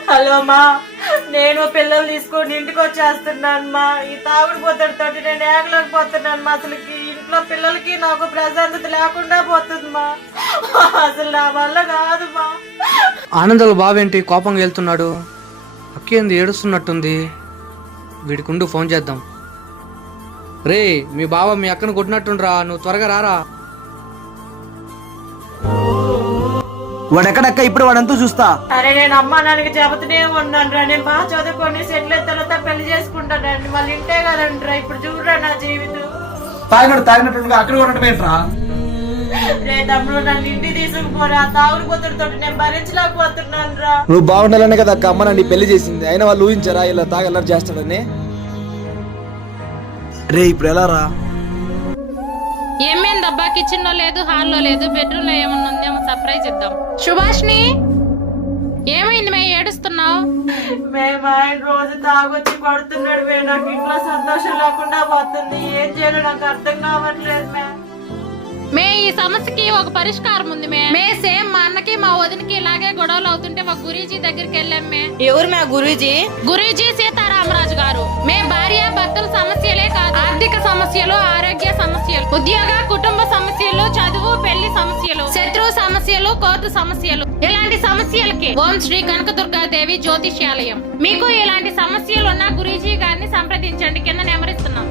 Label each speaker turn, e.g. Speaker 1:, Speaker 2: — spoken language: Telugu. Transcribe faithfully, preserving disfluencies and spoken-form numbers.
Speaker 1: హలో మా, నేను పిల్లలు తీసుకొని ఇంటికి వచ్చేస్తున్నాను మా. ఈ తాగుడు పోతాడుతోటి నేను ఏగలేకపోతున్నాను మా. అసలుకి ఇంట్లో పిల్లలకి నాకు ప్రశాంతత లేకుండా పోతుంది మా. అసలు నా వల్ల కాదు మా.
Speaker 2: ఆనందాల బావేంటి కోపంగా వెళ్తున్నాడు? అక్కేంది ఏడుస్తున్నట్టుంది. వీడికి ఉండు ఫోన్ చేద్దాం. రే, మీ బావ మీ అక్కను కొట్టినట్టుండ్రా, నువ్వు త్వరగా రారా.
Speaker 3: వాడెక్కడక్క? ఇప్పుడు వాడంతా చూస్తా.
Speaker 1: అరే నేను అమ్మా నాన్నకి చెబుతూనే ఉన్నాను రా, నేను బాగా చదువుకొని సెటిల్ అయిన తర్వాత పెళ్లి చేసుకుంటానండి. మళ్ళీ ఇంటే కదండి రా. ఇప్పుడు చూడరా నా జీవితం.
Speaker 3: తాగినట్టు తాగినట్టు అక్కడ ఉండటమేంట్రా?
Speaker 1: రే తమ్ముడు, నన్ను ఇంటికి తీసుకుపోరా. తాగుడు పోతుడితో నేను భరించలేకపోతున్నాను రా.
Speaker 3: నువ్వు బాగుండాలనే కదా అక్క అమ్మ నన్ను పెళ్లి చేసింది. అయినా వాళ్ళు ఊహించారా ఇలా తాగి అల్లరి చేస్తాడని? రే ఇప్పుడు ఎలా రా?
Speaker 4: ఏమేందబ్బా, కిచెన్ లో లేదు, హాల్లో లేదు, బెడ్రూమ్ లో ఏమన్నా ఉందేమో సర్ప్రైజ్ ఇద్దాం. సుభాష్ని, ఏమైంది మే ఏడుస్తున్నావు?
Speaker 1: మేము ఆయన రోజు తాగొచ్చి కొడుతున్నాడు మే. నాకు ఇంట్లో సంతోషం లేకుండా పోతుంది. ఏం చేయాలో నాకు అర్థం కావట్లేదు మే.
Speaker 4: మే ఈ సమస్యకి ఒక పరిష్కారం ఉంది మే. మే సేమ్ మా అన్నకి మా వదినకి ఇలాగే గొడవలు అవుతుంటే ఒక గురూజీ దగ్గరికి వెళ్ళాం మే.
Speaker 1: ఎవరు మే గురూజీ?
Speaker 4: గురూజీ సీతారామరాజు గారు. మే భార్య భర్తల సమస్యలే కాదు, ఆర్థిక సమస్యలు, ఆరోగ్య సమస్యలు, ఉద్యోగ కుటుంబ సమస్యలు, చదువు పెళ్లి సమస్యలు, శత్రువు సమస్యలు, కోర్టు సమస్యలు, ఇలాంటి సమస్యలకి ఓం శ్రీ కనకదుర్గాదేవి జ్యోతిష్యాలయం. మీకు ఇలాంటి సమస్యలు ఉన్న గురూజీ గారిని సంప్రదించండి. కింద నెంబర్ ఇస్తున్నాం.